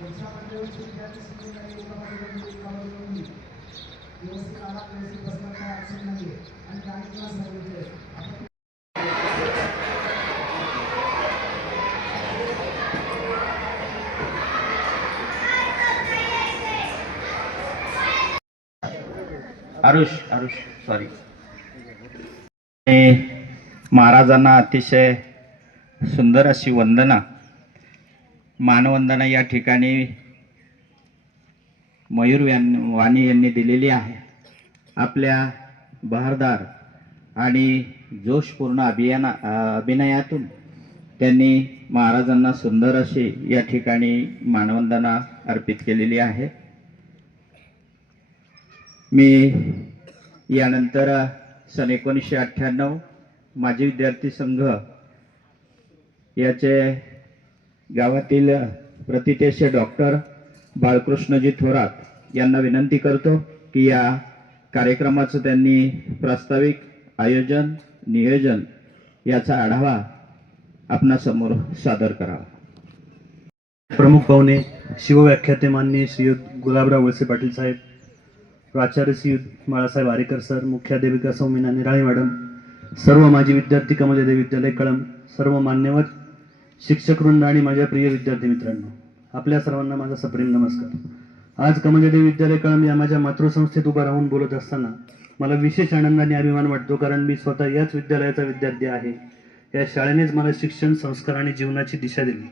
Aarush sorry. महाराजांना अतिशय सुंदर अशी वंदना, मानवंदना या ठिकाणी मयूर वाणी यांनी दिलेली आहे. आपल्या बहारदार आणि जोशपूर्ण अभिनयातून त्यांनी महाराजांना सुंदर अशी या ठिकाणी मानवंदना अर्पित केलेली आहे. मी यानंतर सन 1998 माजी विद्यार्थी संघ याचे गावातील प्रतिष्ठेचे डॉक्टर बाळकृष्णजी थोरात यांना विनंती करतो की या कार्यक्रमाचं त्यांनी प्रास्ताविक आयोजन नियोजन याचा आढावा आपणासमोर सादर करावा. प्रमुख पाहुणे शिवव्याख्याते माननीय श्रीयुत गुलाबराव वळसे पाटील साहेब, प्राचार्य श्रीयुत बाळासाहेब आरेकर सर, मुख्याध्यापिका सौ मीना निराळे मॅडम, सर्व माजी विद्यार्थी कमलदेव विद्यालय कळंब, सर्व मान्यवर शिक्षकवृंद आणि माझ्या प्रिय विद्यार्थी मित्रांनो, आपल्या सर्वांना माझा सप्रेम नमस्कार. आज कमलदेव विद्यालय कळंब या माझ्या मातृसंस्थेत उभा राहून बोलत असताना मला विशेष आनंद आणि अभिमान वाटतो, कारण मी स्वतः याच विद्यालयाचा विद्यार्थी आहे. या शाळेनेच मला शिक्षण, संस्कार आणि जीवनाची दिशा दिली.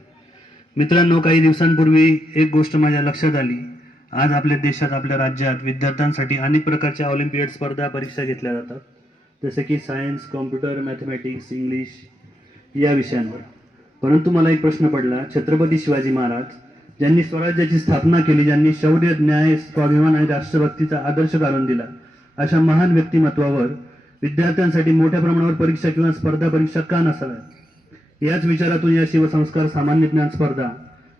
मित्रांनो, काही दिवसांपूर्वी एक गोष्ट माझ्या लक्षात आली. आज आपल्या देशात, आपल्या राज्यात विद्यार्थ्यांसाठी अनेक प्रकारच्या ऑलिम्पियड स्पर्धा परीक्षा घेतल्या जातात, जसे की सायन्स, कॉम्प्युटर, मॅथमॅटिक्स, इंग्लिश या विषयांवर. परंतु मला एक प्रश्न पडला, छत्रपती शिवाजी महाराज ज्यांनी स्वराज्याची स्थापना केली, ज्यांनी शौर्य, न्याय, स्वाभिमान आणि राष्ट्रभक्तीचा आदर्श घालून दिला, अशा महान व्यक्तिमत्वावर विद्यार्थ्यांसाठी मोठ्या प्रमाणावर परीक्षा किंवा स्पर्धा परीक्षा का नसाव्यात? याच विचारातून या शिवसंस्कार सामान्य ज्ञान स्पर्धा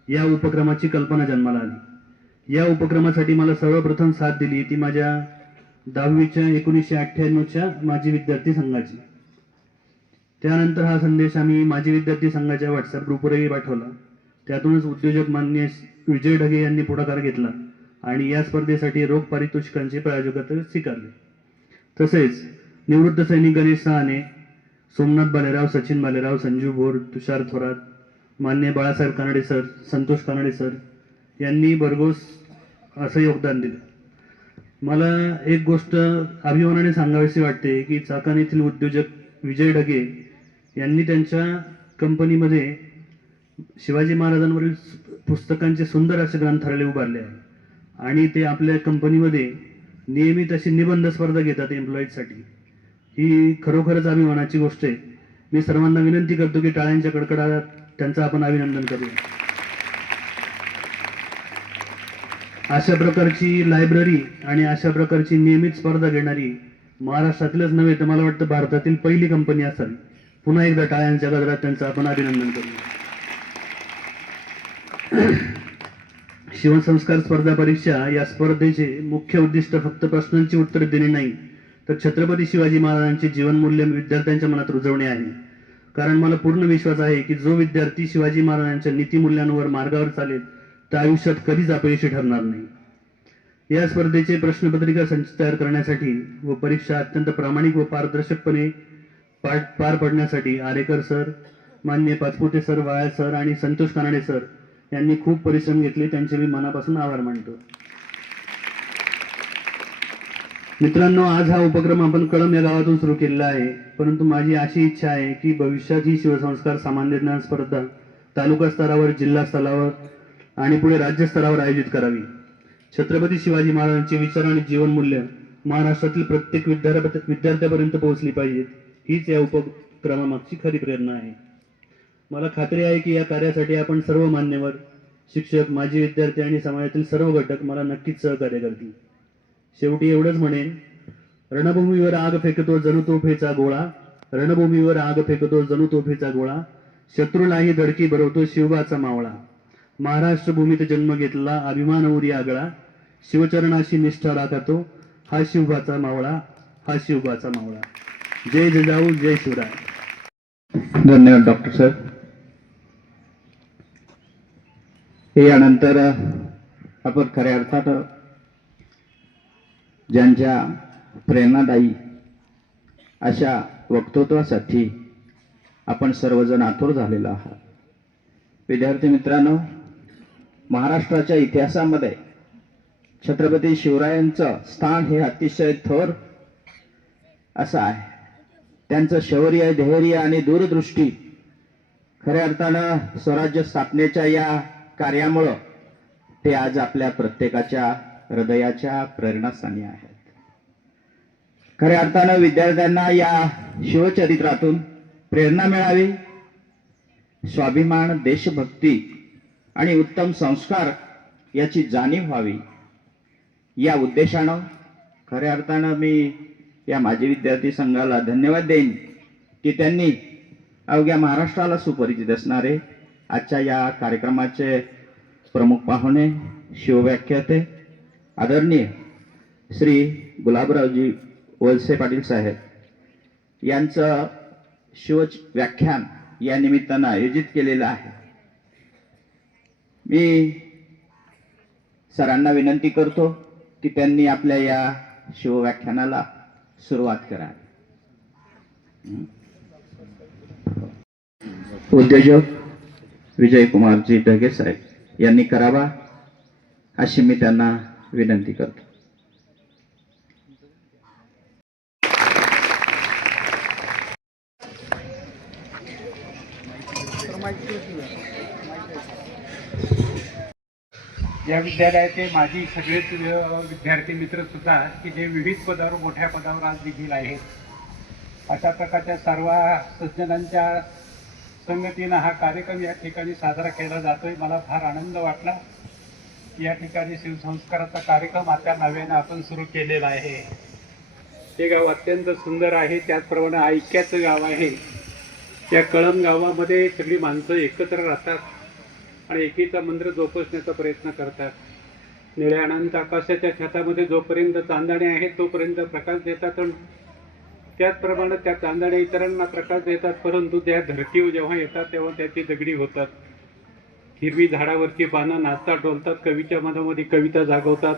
या उपक्रमाची कल्पना जन्माला आली. या उपक्रमासाठी मला सर्वप्रथम साथ दिली ती माझ्या 10वीच्या 1998च्या माजी विद्यार्थी संघाची. त्यानंतर हा संदेश आम्ही माजी विद्यार्थी संघाच्या व्हॉट्सअप ग्रुपवरही पाठवला. त्यातूनच उद्योजक माननीय विजय ढगे यांनी पुढाकार घेतला आणि या स्पर्धेसाठी रोख पारितोषिकांचे प्रायोजकत्व स्वीकारले. तसेच निवृत्त सैनिक गणेश सहाने, सोमनाथ बालेराव, सचिन बालेराव, संजीव भोर, तुषार थोरात, मान्य बाळासाहेब कानडे सर, संतोष कानडे सर यांनी भरघोस असं योगदान दिलं. मला एक गोष्ट अभिमानाने सांगावीशी वाटते की चाकण येथील उद्योजक विजय ढगे यांनी त्यांच्या कंपनीमध्ये शिवाजी महाराजांवरील पुस्तकांचे सुंदर असे ग्रंथालय उभारले आहे आणि ते आपल्या कंपनीमध्ये नियमित अशी निबंध स्पर्धा घेतात एम्प्लॉईजसाठी. ही खरोखरच अभिमानाची गोष्ट आहे. मी सर्वांना विनंती करतो की टाळ्यांच्या कडकडाटात त्यांचं आपण अभिनंदन करूया. अशा प्रकारची लायब्ररी आणि अशा प्रकारची नियमित स्पर्धा घेणारी महाराष्ट्रातीलच नव्हे तर मला वाटतं भारतातील पहिली कंपनी असावी. पुन्हा एकदा टाळ्यांच्या गजरात त्यांचं आपण अभिनंदन करूया. शिवसंस्कार स्पर्धा परीक्षा या स्पर्धेचे मुख्य उद्दिष्ट फक्त प्रश्नांची उत्तरे देणे नाही, तर छत्रपती शिवाजी महाराजांचे जीवनमूल्य विद्यार्थ्यांच्या मनात रुजवणे आहे. कारण मला पूर्ण विश्वास आहे की जो विद्यार्थी शिवाजी महाराजांच्या नीतिमूल्यांवर मार्गावर चालेल तर आयुष्यात कधीच अपयशी ठरणार नाही. या स्पर्धेचे प्रश्नपत्रिका संच तयार करण्यासाठी व परीक्षा अत्यंत प्रामाणिक व पारदर्शकपणे पार पडण्यासाठी आरेकर सर, मान्य पाचपुते सर, वाया सर आणि संतोष कानडे सर यांनी खूप परिश्रम घेतले. त्यांचे मी मनापासून आभार मानतो. मित्रांनो, आज हा उपक्रम आपण कळंब या गावातून सुरू केलेला आहे, परंतु माझी अशी इच्छा आहे की भविष्यात ही शिवसंस्कार सामान्य ज्ञान स्पर्धा तालुका स्तरावर, जिल्हा स्तरावर आणि पुढे राज्य स्तरावर आयोजित करावी. छत्रपती शिवाजी महाराजांचे विचार आणि जीवनमूल्य महाराष्ट्रातील प्रत्येक विद्यार्थ्यापर्यंत पोहोचली पाहिजेत, हीच या उपक्रमामागची खरी प्रेरणा आहे. मला खात्री आहे की या कार्यासाठी आपण सर्व मान्यवर, शिक्षक, माजी विद्यार्थी आणि समाजातील सर्व घटक मला नक्कीच सहकार्य करतील. शेवटी एवढंच म्हणेन, रणभूमीवर आग फेकतो जणू तोफेचा गोळा, रणभूमीवर आग फेकतो जणू तोफेचा गोळा, शत्रूलाही धडकी भरवतो शिवबाचा मावळा. महाराष्ट्र भूमीत जन्म घेतला अभिमान उरी आगळा, शिवचरणाशी निष्ठा राखतो हा शिवबाचा मावळा, हा शिवबाचा मावळा. जय जिजाऊ, जय शिवराय. धन्यवाद डॉक्टर सर. यानंतर आपण खऱ्या अर्थानं ज्यांच्या प्रेरणादायी अशा वक्तृत्वासाठी आपण सर्वजण आतुर झालेलो आहात. विद्यार्थी मित्रांनो, महाराष्ट्राच्या इतिहासामध्ये छत्रपती शिवरायांचं स्थान हे अतिशय थोर असं आहे. त्यांचं शौर्य, धैर्य आणि दूरदृष्टी खऱ्या अर्थानं स्वराज्य स्थापनेच्या या कार्यामुळं ते आज आपल्या प्रत्येकाच्या हृदयाच्या प्रेरणास्थानी आहेत. खऱ्या अर्थानं विद्यार्थ्यांना या शिवचरित्रातून प्रेरणा मिळावी, स्वाभिमान, देशभक्ती आणि उत्तम संस्कार याची जाणीव व्हावी, या उद्देशानं खऱ्या अर्थानं मी या माजी विद्यार्थी संघाला धन्यवाद देईन की त्यांनी अवघ्या महाराष्ट्राला सुपरिचित असणारे आजच्या या कार्यक्रमाचे प्रमुख पाहुणे, शिवव्याख्याते आदरणीय श्री गुलाबरावजी वळसे पाटील साहेब यांचं शिव व्याख्यान या निमित्तानं आयोजित केलेलं आहे. मी सरांना विनंती करतो की त्यांनी आपल्या या शिवव्याख्यानाला सुरुवात करावी. उद्योजक विजयकुमारजी ढगे साहेब यांनी करावा अशी मी त्यांना विनंती करतो. या विद्यालयाचे माझी सगळेच विद्यार्थी मित्र सुद्धा की जे विविध पदावर मोठ्या पदावर आज देखील आहेत, अशा प्रकारच्या सर्व सज्जनांच्या संगतीनं हा कार्यक्रम या ठिकाणी साजरा केला जातोय. मला फार आनंद वाटला. या ठिकाणी शिवसंस्काराचा कार्यक्रम आता नव्यानं आपण सुरू केलेला आहे. हे गाव अत्यंत सुंदर आहे. त्याचप्रमाणे ऐक्याचं गाव आहे. या कळंब गावामध्ये सगळी माणसं एकत्र राहतात आणि एकीचा मंत्र जोपासण्याचा प्रयत्न करतात. निळ्या अनंत आकाशाच्या छतामध्ये जोपर्यंत चांदणे आहेत तोपर्यंत प्रकाश देतात, त्याचप्रमाणे त्या चांदणे इतरांना प्रकाश देतात, परंतु त्या धरतीवर जेव्हा येतात तेव्हा त्याची दगडी होतात. हिरवी झाडावरची पानं नाचतात, डोलतात, कवीच्या मनामध्ये कविता जागवतात.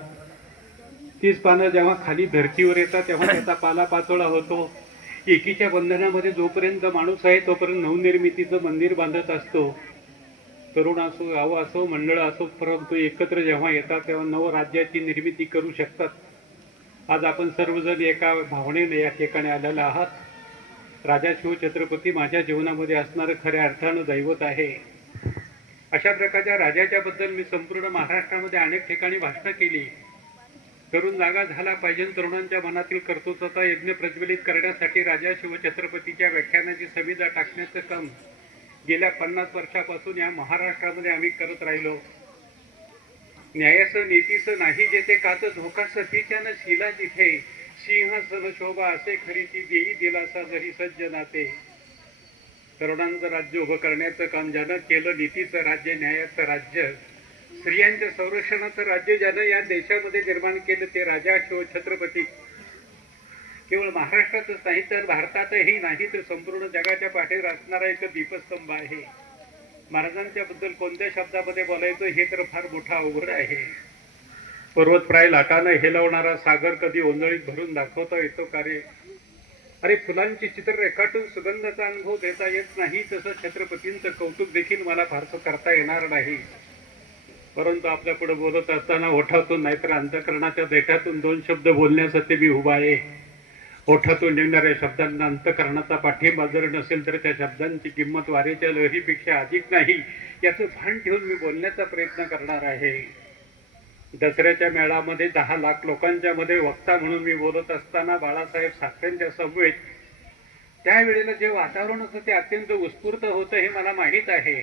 तीच पानं जेव्हा खाली धरतीवर येतात तेव्हा त्याचा पाला पाचोळा होतो. एकीच्या बंधनामध्ये जोपर्यंत माणूस आहे तोपर्यंत नवनिर्मितीचं मंदिर बांधत असतो. तरुण असो, गावं असो, मंडळ असो, परंतु एकत्र जेव्हा येतात तेव्हा नवराज्याची निर्मिती करू शकतात. आज आपण सर्वजण एका भावनेने या ठिकाणी आलेला आहात. राजा शिवछत्रपती माझ्या जीवनामध्ये असणारं खऱ्या अर्थानं दैवत आहे. अशा प्रकारच्या राजाच्या बद्दल मी संपूर्ण महाराष्ट्रामध्ये अनेक ठिकाणी भाषणं केली. तरुण जागा झाला पाहिजे, तरुणांच्या मनातील कर्तृत्वाचा यज्ञ प्रज्वलित करण्यासाठी राजा शिवछत्रपतीच्या व्याख्यानाची संविधा टाकण्याचं काम गेल्या 50 वर्षापासून या महाराष्ट्रामध्ये आम्ही करत राहिलो. न्यायाचं नीतीचं नाही जेथे काच धोका सतीच्यानं शिला जिथे सिंहासन शोभा असे खरी ती देई दिलासा जरी सज्जनाते. तरुणांचं राज्य उभं करण्याचं काम ज्यानं केलं, नीतीचं राज्य, न्यायाचं राज्य, स्त्रियांच्या संरक्षणाचं राज्य ज्यानं या देशामध्ये निर्माण केलं ते राजा शिवछत्रपती केवळ महाराष्ट्रातच नाही तर भारतातही नाही तर संपूर्ण जगाच्या पाठीवर असणारा एक दीपस्तंभ आहे. महाराजांच्या बद्दल कोणत्या शब्दामध्ये बोलायचं हे तर फार मोठा अवघड आहे. पर्वतप्राय लाटानं हेलवणारा सागर कधी ओंजळीत भरून दाखवता येतो का रे? अरे फुलांची चित्र रेखाटून सुगंधाचा अनुभव देता येत नाही तसं छत्रपतींचं कौतुक देखील मला फारसं करता येणार नाही. परंतु आपल्या पुढे बोलत असताना ओठातून नाहीतर अंतःकरणाच्या देठातून 2 शब्द बोलण्यासाठी मी उभा आहे. ओठातून निघणाऱ्या शब्दांना अंतःकरणाचा पाठिंबा जर नसेल तर त्या शब्दांची किंमत वारेच्या लहरीपेक्षा अधिक नाही याचं भान ठेवून मी बोलण्याचा प्रयत्न करणार आहे. दसऱ्याच्या मेळामध्ये 10 लाख लोकांच्या मध्ये वक्ता म्हणून मी बोलत असताना बाळासाहेब ठाकरेंच्या समवेत त्यावेळेला जे वातावरण होतं ते अत्यंत उत्स्फूर्त होतं हे मला माहीत आहे.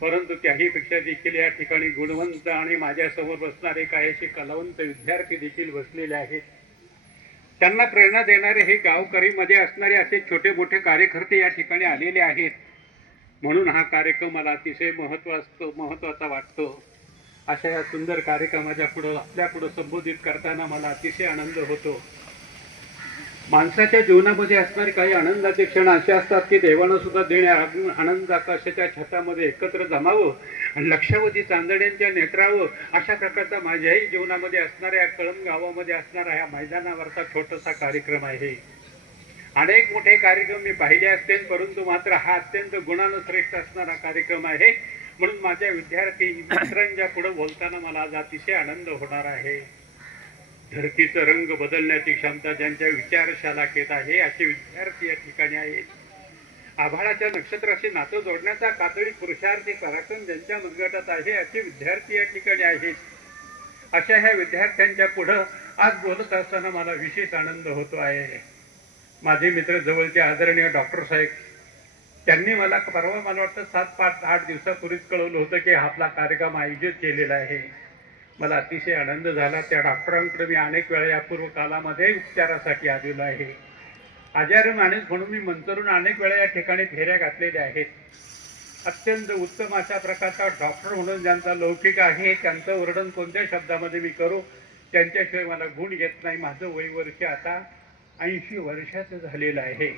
परंतु त्याहीपेक्षा देखील या ठिकाणी गुणवंत आणि माझ्यासमोर बसणारे काही असे कलावंत विद्यार्थी देखील बसलेले आहेत. त्यांना प्रेरणा देणारे हे गावकरीमध्ये असणारे असे छोटे मोठे कार्यकर्ते या ठिकाणी आलेले आहेत. म्हणून हा कार्यक्रम मला अतिशय महत्त्वाचा वाटतो. अशा या सुंदर कार्यक्रमाच्या पुढं आपल्या पुढं संबोधित करताना मला अतिशय आनंद होतो. माणसाच्या जीवनामध्ये असणारे काही आनंदाचे क्षण असे असतात की देवानं सुद्धा देण्या आनंद आकाशाच्या छतामध्ये एकत्र जमावं आणि लक्षावधी चांदण्यांच्या नेत्रावं, अशा प्रकारचा माझ्याही जीवनामध्ये असणाऱ्या कळंब गावामध्ये असणारा ह्या मैदानावरचा छोटासा कार्यक्रम आहे. अनेक मोठे कार्यक्रम मी पाहिले असतील, परंतु मात्र हा अत्यंत गुणानं श्रेष्ठ असणारा कार्यक्रम आहे. म्हणून माझ्या विद्यार्थी मित्रांच्या पुढे बोलताना मला आज अतिशय आनंद होणार आहे. धरतीचा रंग बदलण्याची क्षमता ज्यांच्या विचारशालाकेत आहे असे विद्यार्थी या ठिकाणी आहेत. आभाळाच्या नक्षत्राशी नातं जोडण्याचा कातळी पुरुषार्थी पराक्रम ज्यांच्या मनगटात आहे असे विद्यार्थी या ठिकाणी आहेत. अशा ह्या विद्यार्थ्यांच्या पुढं आज बोलत असताना मला विशेष आनंद होतो आहे. माझे मित्र जवळचे आदरणीय डॉक्टर साहेब, त्यांनी मला परवा मला वाटतं 7-8 दिवसापूर्वीच कळवलं होतं की आपला कार्यक्रम आयोजित केलेला आहे. मला अतिशय आनंद झाला. त्या डॉक्टरांकडे मी अनेक वेळा यापूर्व कालामध्ये उपचारासाठी आलेलो आहे. आजारी माणूस म्हणून मी मंतरून अनेक वेळा या ठिकाणी फेऱ्या घातलेल्या आहेत. अत्यंत उत्तम अशा प्रकारचा डॉक्टर म्हणून ज्यांचा लौकिक आहे त्यांचं वर्णन कोणत्या शब्दामध्ये मी करू, त्यांच्याशिवाय मला गुण येत नाही. माझं वय वर्ष आता 80 वर्षाचं झालेलं आहे.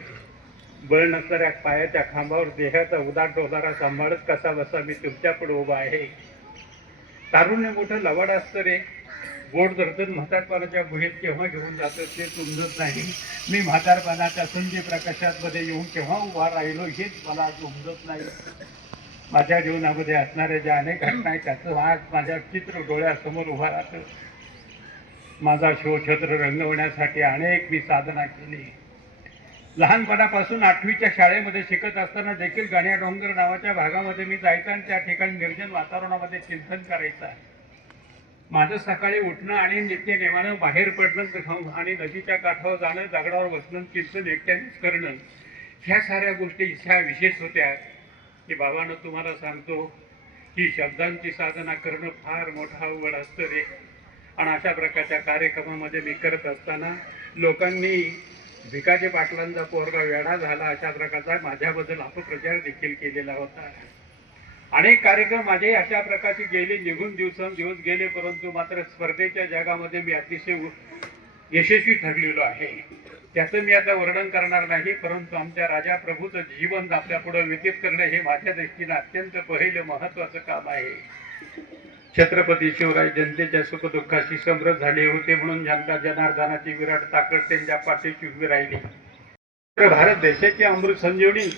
बळ नसणाऱ्या पायाच्या खांबावर देहाचा उदाट डोलारा सांभाळत कसा बसा मी तुमच्यापुढे उभा आहे. तारुण्य मोठं लवाड असतं रे, बोट धरतून म्हातारपणाच्या गुहेत केव्हा घेऊन जातं ते समजत नाही. मी म्हातारपणाच्या संधी प्रकाशात मध्ये येऊन केव्हा उभा राहिलो हेच मला समजत नाही. माझ्या जीवनामध्ये असणाऱ्या ज्या अनेक घटना आहेत त्याचं आज माझ्या चित्र डोळ्यासमोर उभा राहतं. माझा शिवछत्र रंगवण्यासाठी अनेक मी साधना केली. लहानपणापासून 8वीच्या शाळेमध्ये शिकत असताना देखील गाण्या डोंगर नावाच्या भागामध्ये मी जायचा आणि त्या ठिकाणी निर्जन वातावरणामध्ये चिंतन करायचं. माझं सकाळी उठणं आणि नित्यनेमानं बाहेर पडणं आणि नदीच्या काठावर जाणं, दगडावर बसणं, चिंतन एकट्यानेच करणं, ह्या साऱ्या गोष्टी इच्छा विशेष होत्या की बाबांनो तुम्हाला सांगतो की शब्दांची साधना करणं फार मोठं अवघड असतं रे. आणि अशा प्रकारच्या कार्यक्रमामध्ये मी करत असताना लोकांनी भिकाजी पाटलांचा पोरगा वेडा झाला अशा प्रकारचा माझ्याबद्दल अपप्रचार देखील केलेला होता. अनेक कार्यक्रम माझे अशा प्रकारचे गेले, निघून दिवसेंदिवस गेले, परंतु मात्र स्पर्धेच्या जगामध्ये मी अतिशय यशस्वी ठरलेलो आहे. त्याचं मी आता वर्णन करणार नाही, परंतु आमच्या राजा प्रभूचं जीवन आपल्या पुढे व्यतीत करणं हे माझ्या दृष्टीनं अत्यंत पहिलं महत्वाचं काम आहे. छत्रपती शिवराय जनतेच्या सुखदुःखाशी समृद्ध झाले होते म्हणून जनता जनार्दनाची विराट ताकद त्यांच्या पाठीशी उभी राहिली. भारत देशाची अमृत संजीवनी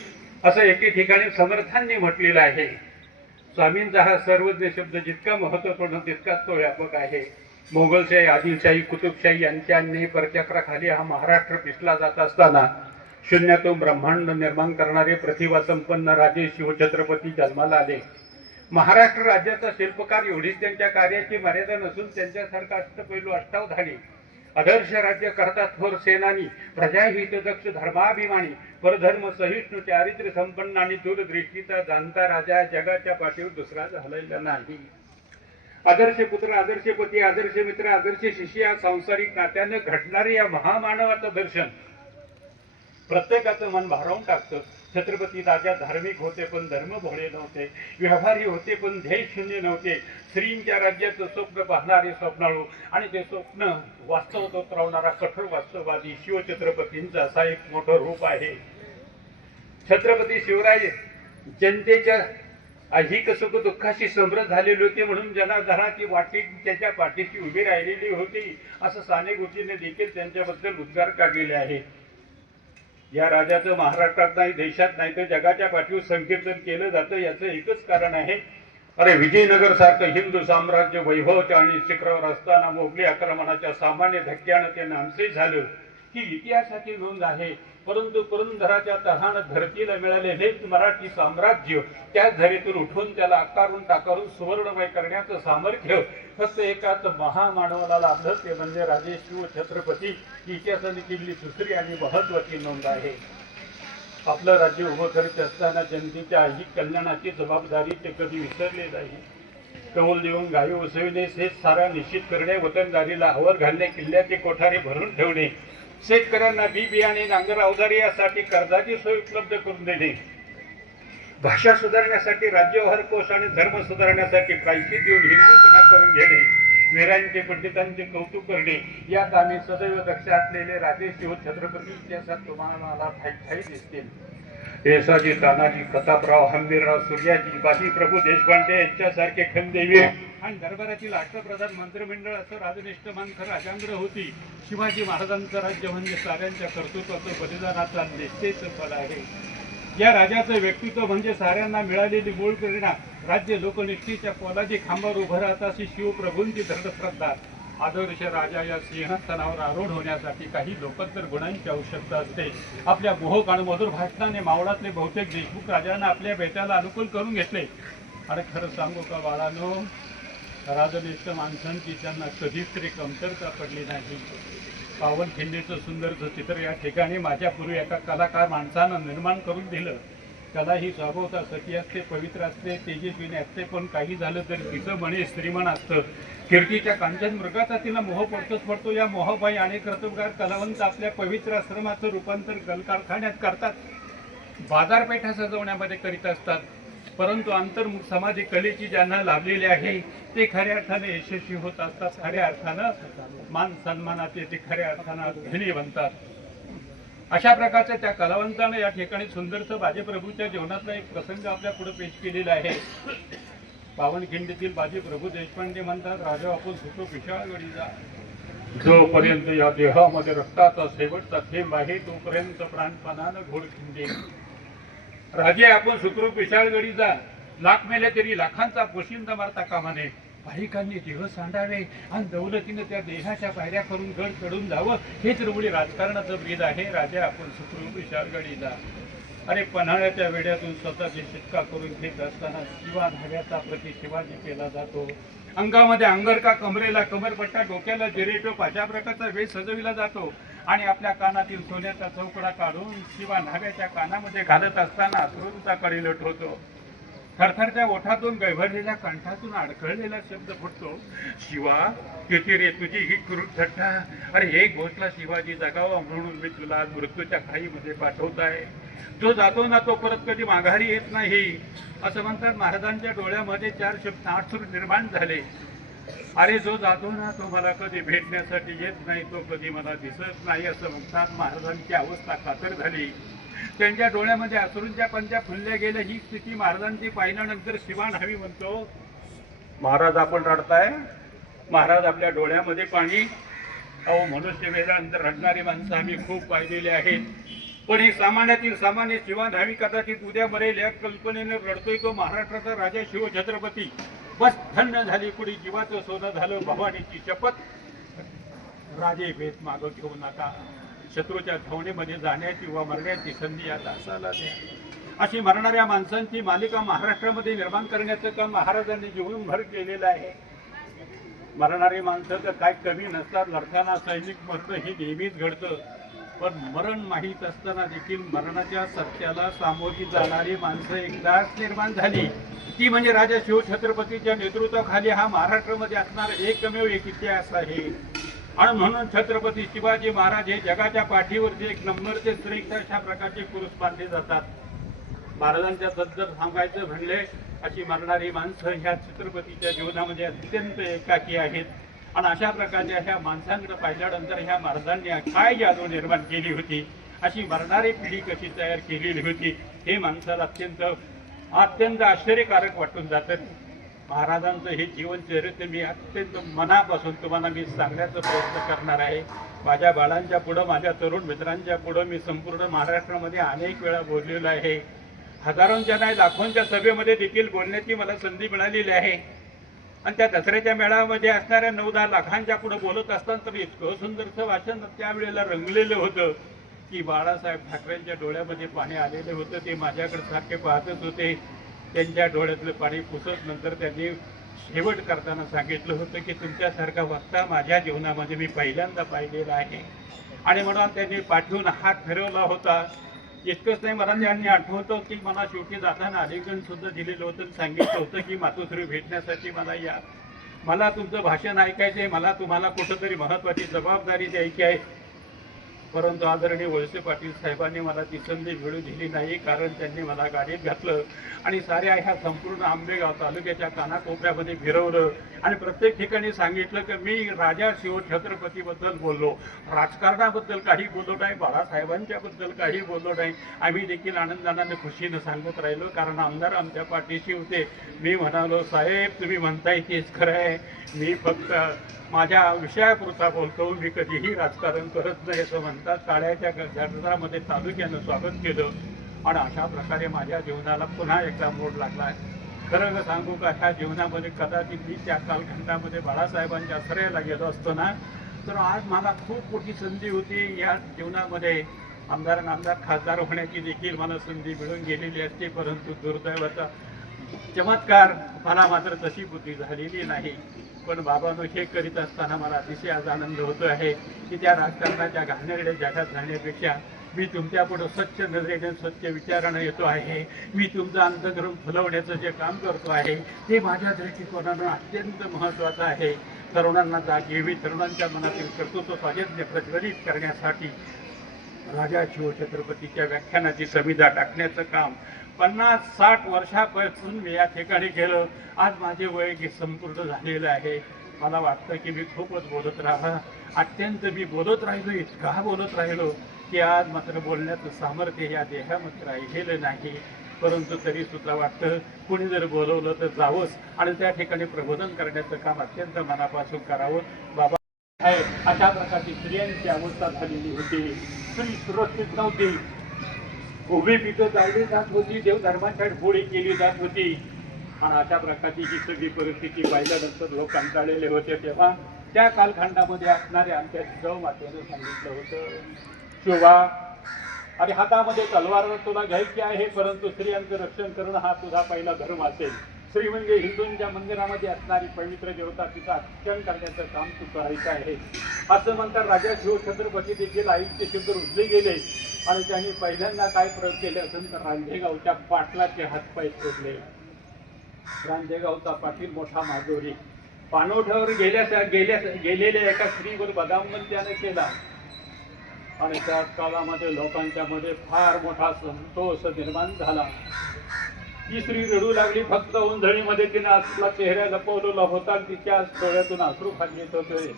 असं एके ठिकाणी समर्थांनी म्हटलेलं आहे. स्वामींचा हा सर्वज्ञ शब्द जितका महत्वपूर्ण तितकाच तो व्यापक आहे. मोगलशाही, आदिलशाही, कुतुबशाही यांच्या परचक्राखाली हा महाराष्ट्र पिसला जात असताना शून्यातून ब्रह्मांड निर्माण करणारे प्रतिभा संपन्न राजे शिवछत्रपती जन्माला आले. महाराष्ट्र राज्याचा शिल्पकार एवढीच त्यांच्या कार्याची मर्यादा नसून त्यांच्यासारखा अष्टपैलू अष्टावधानी आदर्श राज्य करता थोर सेनानी, प्रजाहित दक्ष धर्माभिमानी, परधर्म सहिष्णू, चारित्र्य संपन्न आणि दूरदृष्टीचा जाणता राजा जगाच्या पाठीवर दुसरा झालेला नाही. आदर्श पुत्र, आदर्श पती, आदर्श मित्र, आदर्श शिष्य या सांसारिक नात्यानं घडणारे या महामानवाचं दर्शन प्रत्येकाचं मन भारावून टाकतं. छत्रपती राजा धार्मिक होते पण धर्म भोळे नव्हते, व्यवहारी होते पण ध्येय शून्य नव्हते. श्रींच्या राज्याचं स्वप्न पाहणारे स्वप्नाळू आणि ते स्वप्न वास्तवात उतरवणारा कठोर वास्तववादी शिवछत्रपतींचं असा एक मोठं रूप आहे. छत्रपती शिवराय जनतेच्या ऐहिक सुख दुःखाशी समृद्ध झालेली होती म्हणून जनार्दनाची वाटी त्याच्या पाठीशी उभी राहिलेली होती असं साने गुरुजींनी देखील त्यांच्याबद्दल उद्गार काढलेले आहेत. या राजाचं महाराष्ट्रात नाही, देशात नाही तर जगाच्या पाठीवर संकीर्तन केलं जातं. याचं एकच कारण आहे, अरे विजयनगर सारखं हिंदू साम्राज्य वैभवच्या आणि शिखरावर असताना मोगली आक्रमणाच्या सामान्य धक्क्यानं ते नामशेष झालं ही इतिहासाची नोंद आहे. परंतु पुरंदराच्या तहान धरतीला मिळालेले मराठी साम्राज्य त्या धरीतून उठून त्याला आकारून टाकारून सुवर्णमय करण्याचं सामर्थ्य फक्त एकाच महामानवाला लाभलं, ते म्हणजे राजे शिवछत्रपती. इतिहासाने केलेली दुसरी आणि महत्वाची नोंद आहे. आपलं राज्य उभं करत असताना जनतेच्या ऐहिक कल्याणाची जबाबदारी ते कधी विसरले नाही. कौल देऊन गायी उसविणे, शेत सारा निश्चित करणे, वतनदारीला आवर घालणे, किल्ल्याचे कोठारे भरून ठेवणे, शेतकऱ्यांना बी बियाणे, नांगर, अवजारे यासाठी कर्जाची सोय उपलब्ध करून देणे, भाषा सुधारण्यासाठी राज्यव्यवहार कोश आणि धर्म सुधारण्यासाठी प्रायश्चित देऊन हिंदूपणा करून घेणे, वीरांचे पंडितांचे कौतुक करणे यात आम्ही सदैव दक्ष असलेले राजे शिव छत्रपती इतिहासात तुम्हाला ठाई दिसतील. येसाजी, तानाजी, प्रतापराव, हंबीरराव, सूर्याजी, बाजी प्रभू देशपांडे यांच्यासारखे खंदेवी आणि दरबारातील अष्टप्रधान मंत्रिमंडळ असं राजनिष्ठ मानकर राजांग्र होती. शिवाजी महाराजांचं राज्य म्हणजे साऱ्यांच्या कर्तृत्वाचं बलिदानाचा निश्चयच फल आहे. या राजाचं व्यक्तित्व म्हणजे साऱ्यांना मिळालेली मूळ प्रेरणा. राज्य लोकनिष्ठेच्या पोलादी खांबावर उभं राहत अशी शिवप्रभूंची दृढ श्रद्धा. आदर्श राजा या सिंहासनावर आरूढ होण्यासाठी काही लोकोत्तर गुणांची आवश्यकता असते. आपल्या मोहक आणि मधुर भाषणाने मावळातले बहुतेक देशमुख राजांना आपल्या बेट्याला अनुकूल करून घेतले. आणि खरं सांगू का बाळांनो, राजनिष्ठ माणसांची त्यांना कधीच तरी कमतरता पडली नाही. पावनखिंडीचं सुंदरचं चित्र या ठिकाणी माझ्या पूर्वी एका कलाकार माणसानं निर्माण करून दिलं. कला ही स्वभावता सती असते, पवित्र असते, तेजस्विनी असते, पण काही झालं तरी तिचं म्हणे श्रीमन असतं. कीर्तीच्या कांचन मृगाचा तिला मोह पडतोच पडतो. या मोहबाई आणि कर्तबगार कलावंत आपल्या पवित्र आश्रमाचं रूपांतर कलकारखान्यात करतात, बाजारपेठा सजवण्यामध्ये करीत असतात. परंतु अंतर्मुख समाधी कलेची ज्यांना लाभलेली आहे ते खऱ्या अर्थाने यशस्वी होत असतात. खऱ्या अर्थानं मान सन्मानाचे ते खऱ्या अर्थानं धनी बनतात. अशा प्रकारच्या त्या कलावंतानं या ठिकाणी सुंदरचं बाजीप्रभूच्या जीवनातला एक प्रसंग आपल्या पुढे पेश केलेला आहे. पावनखिंडीतील बाजीप्रभू देशपांडे म्हणतात, राजा आपण सुखो विशाळगडी जा. जोपर्यंत या देहामध्ये रक्ताचा शेवटचा थेंब आहे तोपर्यंत प्राणपणानं घोडखिंडे. राजे आपण सुखरूप विशाळगडी जा. लाख मेले तरी लाखांचा पोशिंदा मारता कामा नये. भाविकांनी देह सांडावे आणि दौलतीनं त्या देहाच्या पायऱ्या करून गड चढून जावं, हेच रुबडी राजकारणाचं ब्रीद आहे. राजा आपण सुखरूप विशाळगडी जा. अरे पन्हाळ्याच्या वेड्यातून स्वतःची शिटका करून घेत असताना शिवा धाव्याचा प्रति शिवाजी केला जातो. अंगामध्ये अंगरका, कमरेला कमरपट्टा, डोक्याला जिरेटोप अशा प्रकारचा वेश सजविला जातो. आणि आपल्या कानातील सोन्याचा चौकडा काढून शिवा न्हाव्याच्या कानामध्ये घालत असताना अश्रूंचा कडेलोट होतो. थरथरच्या ओठातून गैभरलेल्या कंठातून अडखळलेला शब्द फुटतो, शिवा किती रे तुझी ही क्रूर थट्टा. अरे एक गोष्टला शिवाजी जगावा म्हणून मी तुला आज मृत्यूच्या खाईमध्ये पाठवत आहे. जो जातो ना तो परत कधी माघारी येत नाही असं म्हणतात. महाराजांच्या डोळ्यामध्ये चार शब्द आठसूर निर्माण झाले. अरे जो जातो ना तो मला कधी भेटण्यासाठी येत नाही, तो कधी मला दिसत नाही असं म्हणतात. महाराजांची अवस्था कातर झाली. त्यांच्या डोळ्यामध्ये अश्रूंच्या पंजा फुलल्या गेल्या. ही स्थिती महाराजांची पाहिल्यानंतर शिवा न्हावी म्हणतो, महाराज आपण रडताय. महाराज आपल्या डोळ्यामध्ये पाणी. अहो मनुष्य वेदांतर रडणारी माणसं आम्ही खूप पाहिलेली आहेत, पण ही सामान्यातील सामान्य शिवा न्हावी कदाचित उद्या मरेल या कल्पनेने रडतोय तो महाराष्ट्राचा राजा शिव छत्रपती. बस धन्य झाली पुढे जीवाचं सोनं झालं भवानीची शपथ. राजे भेद मागं घेऊ नका. शत्रूच्या छावणीमध्ये जाण्याची व मरण्याची संधी या दासाला द्या. अशी मरणाऱ्या माणसांची मालिका महाराष्ट्रामध्ये निर्माण करण्याचं काम महाराजांनी जीवनभर केलेलं आहे. मरणारी माणसं तर काय कमी नसतात. लढताना सैनिक मरणं हे नेहमीच घडतं, पण मरण माहीत असताना देखील मरणाच्या सत्याला सामोरी जाणारी माणसं एकदाच निर्माण झाली. ती म्हणजे राजा शिव छत्रपतीच्या नेतृत्वाखाली हा महाराष्ट्रामध्ये असणारा एकमेव एक इतिहास आहे. आणि म्हणून छत्रपती शिवाजी महाराज हे जगाच्या पाठीवरचे एक नंबरचे श्रेष्ठ अशा प्रकारचे पुरुष मानले जातात. महाराजांच्या बद्दल सांगायचं म्हणले अशी मरणारी माणसं ह्या छत्रपतीच्या जीवनामध्ये अत्यंत एकाकी आहेत. आणि अशा प्रकारच्या ह्या माणसांकडे पाहिल्यानंतर ह्या महाराजांनी काय जादू निर्माण केली होती, अशी मरणारी पिढी कशी तयार केलेली होती, हे माणसाला अत्यंत आश्चर्यकारक वाटून जातं. महाराजांचं हे जीवन चरित्र मी अत्यंत मनापासून तुम्हाला मी सांगण्याचा प्रयत्न करणार आहे. माझ्या बाळांच्या पुढं, माझ्या तरुण मित्रांच्या पुढं मी संपूर्ण महाराष्ट्रामध्ये अनेक वेळा बोललेलो आहे. हजारोंच्या नाही लाखोंच्या सभेमध्ये देखील बोलण्याची मला संधी मिळालेली आहे. आणि त्या दसऱ्याच्या मेळाव्यामध्ये असणाऱ्या 9-10 लाखांच्या पुढे बोलत असताना तर इतकं सुंदरचं भाषण त्यावेळेला रंगलेलं होतं की बाळासाहेब ठाकरेंच्या डोळ्यामध्ये पाणी आलेलं होतं. ते माझ्याकडे सारखे पाहतच होते. त्यांच्या डोळ्यातलं पाणी पुसत नंतर त्यांनी शेवट करताना सांगितलं होतं की तुमच्यासारखा वक्ता माझ्या जीवनामध्ये मी पहिल्यांदा पाहिलेला आहे. आणि म्हणून त्यांनी पाठवून हात फिरवला होता. इतकंच नाही, मला त्यांनी आठवतं की मला शेवटी जाताना आलिंगन सुद्धा दिलेलं होतं. सांगितलं होतं की मातोश्री भेटण्यासाठी मला या, मला तुमचं भाषण ऐकायचं आहे, मला तुम्हाला कुठंतरी महत्त्वाची जबाबदारी द्यायची आहे. परंतु आदरणीय वळसे पाटील साहेबांनी मला ती संधी मिळू दिली नाही, कारण त्यांनी मला गाडीत घातलं आणि साऱ्या ह्या संपूर्ण आंबेगाव तालुक्याच्या कानाकोपऱ्यामध्ये फिरवलं आणि प्रत्येक ठिकाणी सांगितलं की मी राजा शिवछत्रपतीबद्दल बोललो, राजकारणाबद्दल काही बोललो नाही, बाळासाहेबांच्याबद्दल काही बोललो नाही. आम्ही देखील आनंदाने खुशीनं सांगत राहिलो, कारण आमदार आमच्या पाठीशी होते. मी म्हणालो, साहेब तुम्ही म्हणताय तेच खरं आहे, मी फक्त माझ्या विषयापुरता बोलतो, मी कधीही राजकारण करत नाही असं म्हणतात. टाळ्याच्या गजरामध्ये तालुक्यानं स्वागत केलं आणि अशा प्रकारे माझ्या जीवनाला पुन्हा एकदा मोड लागला आहे. खरं सांगू का, ह्या जीवनामध्ये कदाचित मी त्या कालखंडामध्ये बाळासाहेबांच्या आश्रयाला गेलो असतो ना, तर आज मला खूप मोठी संधी होती. या जीवनामध्ये आमदार खासदार होण्याची देखील मला संधी मिळून गेलेली असते, परंतु दुर्दैवाचा चमत्कार मला मात्र तशी बुद्धी झालेली नाही. पण बाबांनो, हे करीत असताना मला अतिशय आज आनंद होतो आहे की त्या राजकारणाच्या घाणेरड्या जगात जाण्यापेक्षा मी तुमच्यापुढं स्वच्छ नजरेने स्वच्छ विचारानं येतो आहे. मी तुमचं अंतःकरण फुलवण्याचं जे काम करतो आहे ते माझ्या दृष्टिकोनानं अत्यंत महत्त्वाचं आहे. तरुणांना जागेवी, तरुणांच्या मनातील कर्तृत्व स्वातंत्र्य प्रज्वलित करण्यासाठी राजा शिवछत्रपतीच्या व्याख्यानाची समिधा टाकण्याचं काम 50-60 वर्षापासून मी या ठिकाणी केलं. आज माझे वय संपूर्ण झालेलं आहे. मला वाटतं की मी खूपच बोलत राहा, अत्यंत मी बोलत राहिलो, इतका बोलत राहिलो की आज मात्र बोलण्याचं सामर्थ्य या देहामध्ये राहिलेलं नाही. परंतु तरी सुद्धा वाटतं कुणी जर बोलवलं तर जावंच आणि त्या ठिकाणी प्रबोधन करण्याचं काम अत्यंत मनापासून करावं. बाबा आहे अशा प्रकारची स्त्रियांची अवस्था झालेली होती. स्त्री सुरक्षित नव्हती, उभी पिकं जाळली जात होती, देवधर्माच्या होळी केली जात होती आणि अशा प्रकारची ही सगळी परिस्थिती पाहिल्यानंतर लोक कंटाळलेले होते. तेव्हा त्या कालखंडामध्ये असणाऱ्या आमच्या जिजाऊ मातेनं सांगितलं होतं, शोभा आणि हातामध्ये तलवार तुला घ्यायची आहे, परंतु स्त्रियांचं रक्षण करणं हा तुझा पहिला धर्म असेल. स्त्री म्हणजे हिंदूंच्या मंदिरामध्ये असणारी पवित्र देवता, तिचं अर्चन करण्याचं काम तू करायचं आहे असं म्हणतात. राजा शिवछत्रपती देखील आईचे शब्द रुजले गेले आणि त्यांनी पहिल्यांदा काय प्रयोग केले असेल तर रांजेगावच्या पाटलाचे हातपाय तोडले. रांजेगावचा पाटील मोठा माजोरी पाणवठ्यावर गेलेल्या एका स्त्रीवर बदामन त्याने केला आणि त्या काळामध्ये लोकांच्या मध्ये फार मोठा संतोष निर्माण झाला. ती स्त्री रडू लागली. फक्त उंधळीमध्ये तिने आपला चेहरा लपवलेला होता, तिच्या डोळ्यातून अश्रू खाल्लेत होते.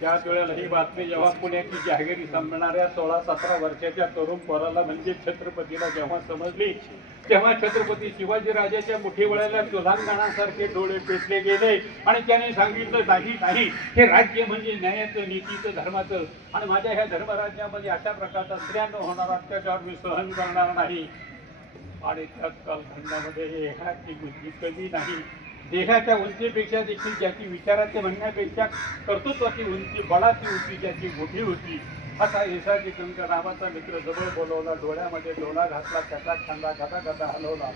त्याच वेळेला ही बातमी जेव्हा पुण्याची जहागिरी संपणाऱ्या 16-17 वर्षाच्या तरुण पोराला म्हणजे छत्रपतीला जेव्हा समजली, तेव्हा छत्रपती शिवाजीराजाच्या मुठीवळ्याला तुलांगणासारखे डोळे पेटले गेले आणि त्याने सांगितलं, नाही, हे राज्य म्हणजे न्यायाचं, नीतीचं, धर्माचं आणि माझ्या ह्या धर्मराज्यामध्ये अशा प्रकारचा स्त्रियांना होणारा अत्याचार मी सहन करणार नाही. आणि त्याच कालखंडामध्ये देहाची बुद्धी कमी नाही, देहाच्या उंचीपेक्षा देखील ज्याची विचाराचे म्हणण्यापेक्षा कर्तृत्वाची उंची, बळाची उंची ज्याची मोठी होती, असा येसाजी कंक नावाचा मित्र जवळ बोलवला, डोळ्यामध्ये डोळा घातला, त्याचा खांदा गदा हलवला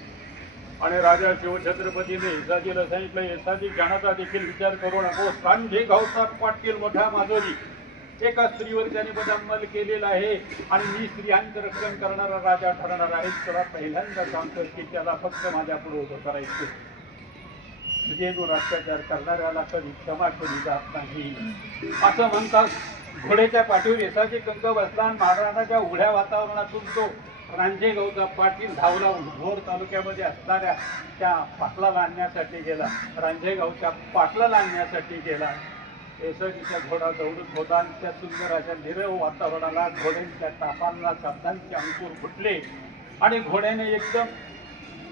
आणि राजा शिवछत्रपतीने येसाजीला सांगितलं, येसाजी ज्ञानाचा देखील विचार करू नकोस. रांजेगावचा पाटील मोठा माजोरी एका स्त्रीवर त्याने बदामल केलेला आहे आणि मी स्त्रियांचं रक्षण करणारा राजा ठरणार आहे. त्याला पहिल्यांदा सांगतो की त्याला फक्त माझ्या पुढे उभं करायचं. स्त्रियेवर अत्याचार करणाऱ्याला कधी क्षमा केली जात नाही असं म्हणतात. घोड्याच्या पाठीवर येसाची कंक बसला आणि महाराणाच्या उघड्या वातावरणातून तो रांजेगावचा पाटील धावला. भोर तालुक्यामध्ये असणाऱ्या त्या पाटलाला आणण्यासाठी गेला, रांजेगावच्या पाटलाला आणण्यासाठी गेला. येसाजीचा घोडा दौडत होता आणि त्या सुंदर अशा निरव वातावरणाला घोड्यांच्या तापांना शब्दांचे अंकुर फुटले आणि घोड्याने एकदम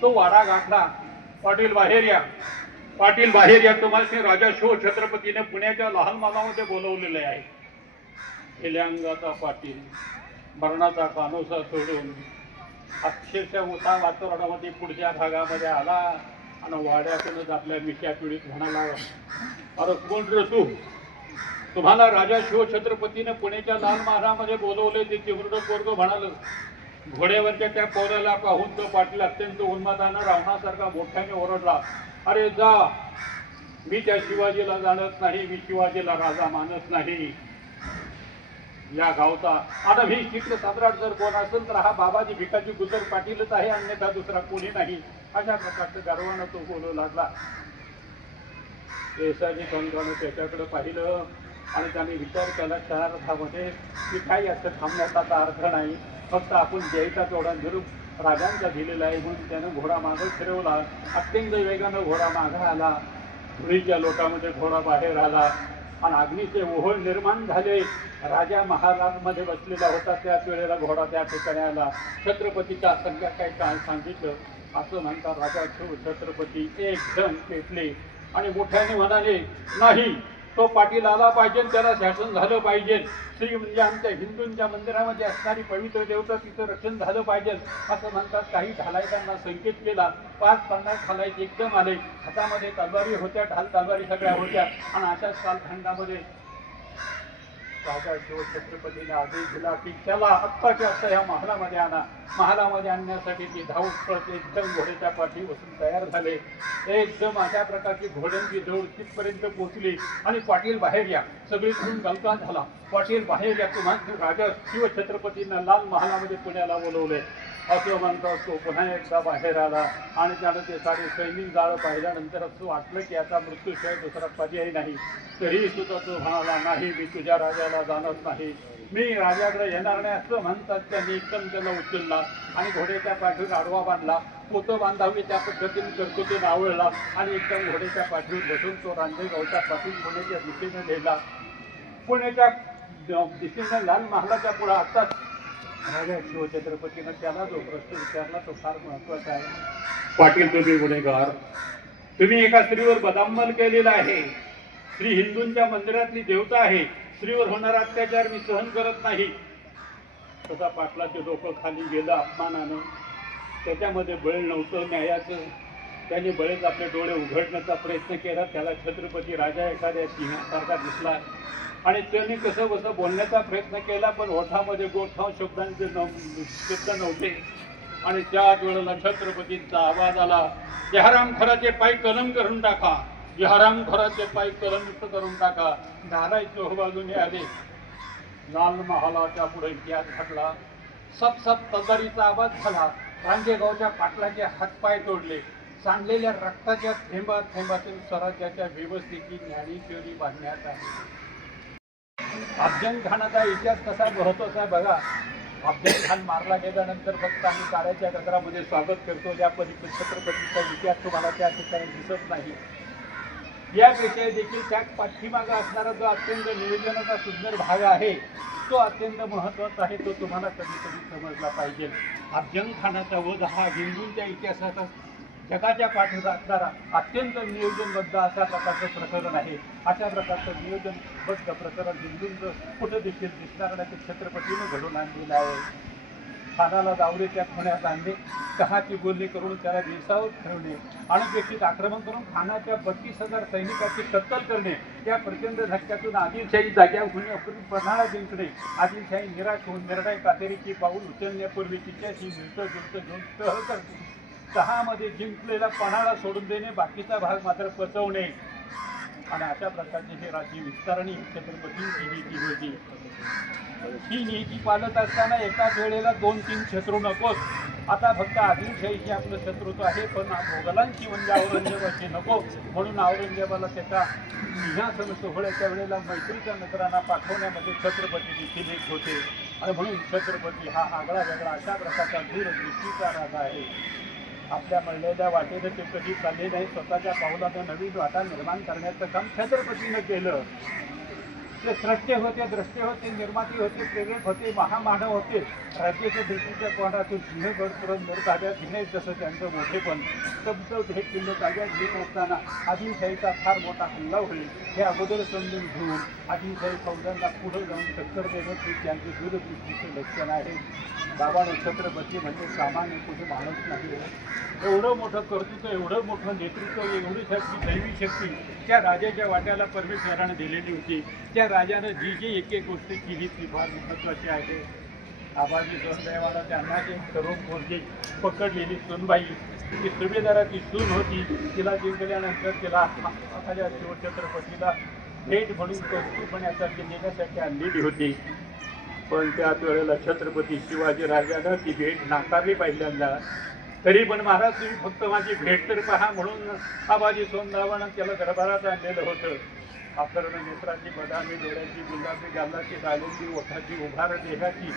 तो वाडा गाठला. पाटील बाहेर या, पाटील बाहेर या, तुम्हाला राजा शिवछत्रपतीने पुण्याच्या लहान मालामध्ये बोलवलेले आहे. हिल्या अंगाचा पाटील मरणाचा कानोसा सोडून अक्षरशः उता वातावरणामध्ये पुढच्या भागामध्ये आला आणि वाड्यातूनच आपल्या मिठ्या पिढीत म्हणाला, अरे कोण रे तू? तुम्हाला राजा शिवछत्रपतीने पुण्याच्या लाल महालामध्ये बोलवले. ते चिमरुड पोरग म्हणाल. घोड्यावरच्या त्या पोराला पाहून तो पाटील अत्यंत उन्मादानं रावणासारखा मोठ्याने ओरडला, अरे जा, मी त्या शिवाजीला जाणत नाही, मी शिवाजीला राजा मानत नाही. या गावचा आता मी चित्र सम्राट जर कोण असेल तर हा बाबाजी भिकाजी गुजर पाटीलच आहे, अन्यथा दुसरा कोणी नाही. अशा प्रकारचं गर्वानं तो बोलू लागला. येसाजी कंकानं त्याच्याकडे पाहिलं आणि त्याने विचार केला शहरामध्ये की काही असं थांबण्याचा आता अर्थ नाही, फक्त आपण द्यायचा तेवढा निरूप राजांचा दिलेला आहे. म्हणून त्यानं घोडा मागं फिरवला. अत्यंत वेगानं घोडा मागं आला. धुळीच्या लोटामध्ये घोडा बाहेर आला आणि अग्नीचे ओहोळ निर्माण झाले. राजा महालामध्ये बसलेला होता. त्याच वेळेला घोडा त्या ठिकाणी आला. छत्रपतीच्या संध्याकाळी काय सांगितलं असं म्हणतात. राजा शिव छत्रपती एकदम पेटले आणि मोठ्याने म्हणाले, नाही, तो पाटील आला पाहिजे, त्याला शासन झालं पाहिजे. श्री म्हणजे आमच्या हिंदूंच्या मंदिरामध्ये असणारी पवित्र देवता तिचं रक्षण झालं पाहिजे असं म्हणतात. काही ढालायकांना संकेत केला. 5-50 ढालायक एकदम आले. हातामध्ये तलवारी होत्या, ढाल तलवारी सगळ्या होत्या आणि अशाच कालखंडामध्ये राजा शिवछत्रपतीने आदेश दिला की त्याला आत्ताच्या आत्ता ह्या महालामध्ये आणा. महालामध्ये आणण्यासाठी ती धावत पळत एकदम घोड्याच्या पाठी बसून तयार झाले. एकदम अशा प्रकारची घोड्यांची दौड तिथपर्यंत पोहोचली आणि पाटील बाहेर या. सगळीकडून गलका झाला. पाटील बाहेर या, तुम्हाला राजा शिवछत्रपतींना लाल महालामध्ये पुण्याला बोलवले असं म्हणतात. तो पुन्हा एकदा बाहेर आला आणि त्यानं ते सारे सैनिक जाळं पाहिल्यानंतर असं वाटलं की आता मृत्यूशिवाय दुसरा पर्याय नाही. तरी सुद्धा तो म्हणाला, नाही, मी तुझ्या राजाला जाणत नाही, मी राजाकडे येणार नाही असं म्हणतात. त्यांनी एकदम त्याला उचलला आणि घोड्याच्या पाठीवर आडवा बांधला. पोतं बांधावी त्या पद्धतीने कर्कतीने आवळला आणि एकदम घोड्याच्या पाठीवर बसून तो रांजणगावच्या पाठीवर पुण्याच्या दिशेने गेला. पुण्याच्या दिशेने लाल महालाच्या पुढे आत्ताच राजा शिवछत्रपतीनं त्याला जो प्रश्न विचारला तो फार महत्वाचा आहे. पाटील, तुम्ही गुन्हेगार, तुम्ही एका स्त्रीवर बदामल केलेला आहे. स्त्री हिंदूंच्या मंदिरातली देवता आहे. स्त्रीवर होणारा अत्याचार मी सहन करत नाही. तसा पाटलाचे डोकं खाली गेलं अपमानानं. त्याच्यामध्ये बळ नव्हतं न्यायाचं. त्याने बळेच आपले डोळे उघडण्याचा प्रयत्न केला. त्याला छत्रपती राजा एखाद्या सिंहासारखा दिसला आणि त्याने कसं बसं बोलण्याचा प्रयत्न केला, पण ओठामध्ये गोठाव शब्दांचे शब्द नव्हते. आणि त्याच वेळेला छत्रपतींचा आवाज आला, जहाराम खराचे पाय कलम करून टाका, जहाराम खराचे पाय कलम करून टाका. धाराई चोहबाजूने आले. लाल महालाच्या पुढे इतिहास घडला. सप तलवारीचा आवाज झाला. रांजेगावच्या पाटलाचे हातपाय तोडले. सांडलेल्या रक्ताच्या थेंबातून स्वराज्याच्या व्यवस्थेची ज्ञानेश्वरी बांधण्यात आली. अफजल खानाचा इतिहास कसा महत्वाचा बघा. अफजल खान मारला गेल्यानंतर फक्त आम्ही काळ्याच्या गजरामध्ये स्वागत करतो. त्या पलीकडे छत्रपतीचा इतिहास तुम्हाला त्या ठिकाणी दिसत नाही. यापेक्षा देखील त्या पाठीमागा असणारा जो अत्यंत नियोजनाचा सुंदर भाग आहे तो अत्यंत महत्वाचा आहे. तो तुम्हाला कधी कधी समजला पाहिजे. अफजल खानाचा वध हा हिंदूंच्या इतिहासाचा जगाच्या पाठीवर असणारा अत्यंत नियोजनबद्ध अशा प्रकारचं प्रकरण आहे. अशा प्रकारचं नियोजनबद्ध प्रकरण हिंदूंचं कुठं देखील दिसणार नाही. ते छत्रपतीनं घडून आणलेलं आहे. खानाला दावडीच्या खोण्यात आणणे, कहाची बोलणी करून त्याला दिवसावर ठेवणे, अनपेक्षित आक्रमण करून खानाच्या 32,000 सैनिकांची कत्तल करणे, या प्रचंड धक्क्यातून आदिलशाही जाग्यावर होण्यापूर्वी पन्हाळा जिंकणे, आदिलशाही निराश होऊन निर्णय कातेरीची पाऊल उचलण्यापूर्वी तिच्याशी मिळतं घेऊन तह करते. तहामध्ये जिंकलेला पन्हाळा सोडून देणे, बाकीचा भाग मात्र पचवणे आणि अशा प्रकारची हे राज्य विस्तारणी छत्रपतींची नीती होती. ही नीती पालत असताना एकाच वेळेला 2-3 शत्रू नकोत. आता फक्त आदिलशाहीची आपलं शत्रुत्व आहे, पण मोगलांची म्हणजे औरंगजेबाची नको. म्हणून औरंगजेबाला त्याच्या सिंहासन सोहळ्याच्या वेळेला मैत्रीच्या नजरांना पाठवण्यामध्ये छत्रपती देखील एक होते. आणि म्हणून छत्रपती हा आगळा वेगळा अशा प्रकारचा दूरदृष्टीचा राजा आहे. आपल्या म्हणलेल्या वाटेने ते कधी चालले नाही. स्वतःच्या पावलानं नवीन वाटा निर्माण करण्याचं काम छत्रपतीनं केलं. ते स्रष्टे होते, द्रष्टे होते, निर्माती होते, प्रेरक होते, महामानव होते. राज्याच्या दृष्टीच्या कोणातून सिंहगड पुरंदर ताब्यात घेणे जसं त्यांचं मोठेपण. तब्बल हे किल्ले ताब्यात घेत असताना आदिलशाहीचा फार मोठा हल्ला होईल हे अगोदर समजून घेऊन आदिलशाही फौजांना पुढे जाऊन टक्कर देणं ते त्यांचे दूरदृष्टीचे लक्षण आहे. बाबांनो, छत्रपती म्हणजे सामान्य कुठे माणूस नाही. एवढं मोठं कर्तृत्व, एवढं मोठं नेतृत्व, एवढी शक्ती, दैवी शक्ती त्या राजाच्या वाट्याला परमेश्वराने दिलेली होती. त्या राजानं जी जी एक गोष्ट केली ती फार महत्त्वाची आहे. आबाजी दुर्दैवानं त्यांना एक तरुण पोरगी पकडलेली सुनबाई, ती सुभेदाराची सून होती. तिला जिंकल्यानंतर तिला माझ्या शिवछत्रपतीला भेट म्हणून कौतुकपणासाठी नेण्यासाठी आणलेली होती. पण त्याच वेळेला छत्रपती शिवाजी राजानं ती भेट नाकारली पहिल्यांदा. तरी पण महाराज, तुम्ही फक्त माझी भेट तर पहा म्हणून आबाजी सोनरावानं त्याला दरबारात आणलेलं होतं. आकर्ण नेत्राची, बदामी डोळ्याची, गुलाबी गालाची, दालेंची ओठाची, उभार देहाची,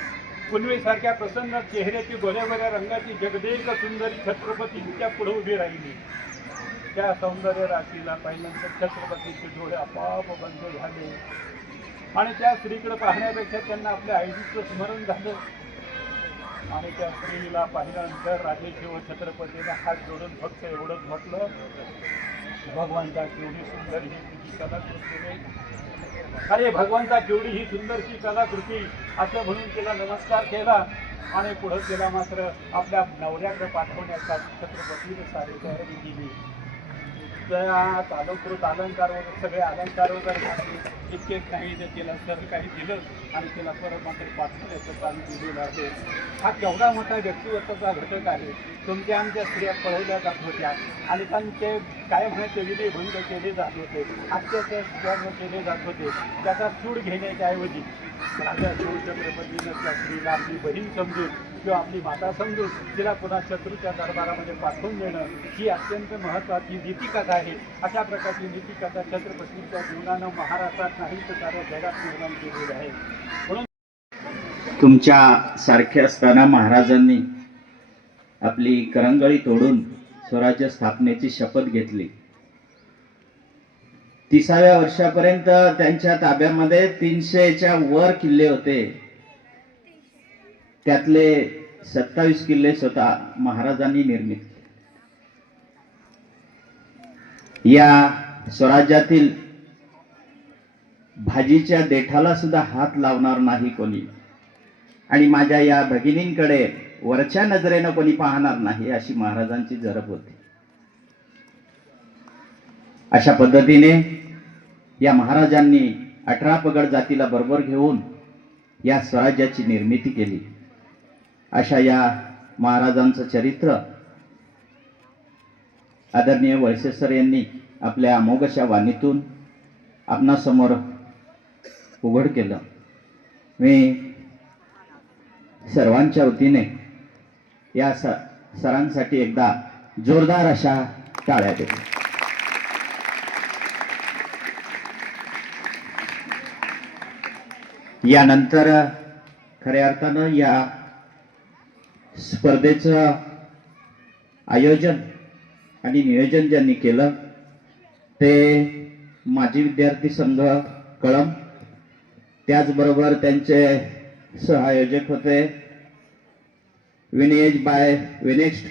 पुनवेसारख्या प्रसन्न चेहऱ्याची, गोऱ्या रंगाची, जगदेक सुंदरी छत्रपतींच्या पुढे उभी राहिली. त्या सौंदर्य राशीला पाहिल्यानंतर छत्रपतींचे डोळे आपोआप बंद झाले आणि त्या स्त्रीकडे पाहण्यापेक्षा त्यांना आपल्या आईचं स्मरण झालं. आणि त्या स्त्रीला पाहिल्यानंतर राजेशिव छत्रपतीने हात जोडून फक्त एवढंच म्हटलं, भगवंता केवढी सुंदर ही तुझी कलाकृती रे, अरे भगवंता केवढी ही सुंदरची कलाकृती, असं म्हणून तिला नमस्कार केला आणि पुढं तिला मात्र आपल्या नवऱ्याकडे पाठवण्याचा छत्रपतीने सारी तयारी केली. त्या तालुकृत अलंकार वगैरे सगळे अलंकार वगैरे घातले, इतकेच नाही तर तिला सर्व काही दिलं आणि तिला परत मात्र पाठवण्याचं काम दिलेलं आहे. हा केवढा मोठा व्यक्तिमत्वाचा घटक आहे. तुमच्या आमच्या स्त्रिया पळवल्या जात होत्या आणि त्यांचे काय म्हणायचे विनयभंग केले जात होते, अत्याचार केले जात होते. त्याचा सूड घेण्याच्या ऐवजी राजा शिवछत्रपतीनं त्या स्त्रीला आपली बहीण समजून किंवा आपली माता समजून तिला पुन्हा शत्रूच्या दरबारामध्ये पाठवून देणं ही अत्यंत महत्त्वाची नीतिकथा आहे. अशा प्रकारची नीतिकथा छत्रपतींच्या जीवनानं महाराष्ट्रात नाही तर साऱ्या जगात निर्माण केलेली आहे. म्हणून तुमच्या सारखे असताना महाराजांनी आपली करंगळी तोडून स्वराज्य स्थापनेची शपथ घेतली. 30व्या वर्षापर्यंत त्यांच्या ताब्यामध्ये 300च्या वर किल्ले होते. त्यातले 27 किल्ले स्वतः महाराजांनी निर्मित केले. या स्वराज्यातील भाजीच्या देठाला सुद्धा हात लावणार नाही कोणी आणि माझ्या या भगिनींकडे वरच्या नजरेनं कोणी पाहणार नाही अशी महाराजांची जरब होती. अशा पद्धतीने या महाराजांनी 18 पगड जातीला बरोबर घेऊन या स्वराज्याची निर्मिती केली. अशा या महाराजांचं चरित्र आदरणीय वळसे सर यांनी आपल्या अमोघशा वाणीतून आपणासमोर उघड केलं. मी सर्वांच्या वतीने या सरांसाठी एकदा जोरदार अशा टाळ्या देतो. यानंतर खऱ्या अर्थानं या स्पर्धेचं आयोजन आणि नियोजन ज्यांनी केलं ते माजी विद्यार्थी संघ कळंब, त्याचबरोबर त्यांचे सहआयोजक होते विनेश बाय विनेक्स्ट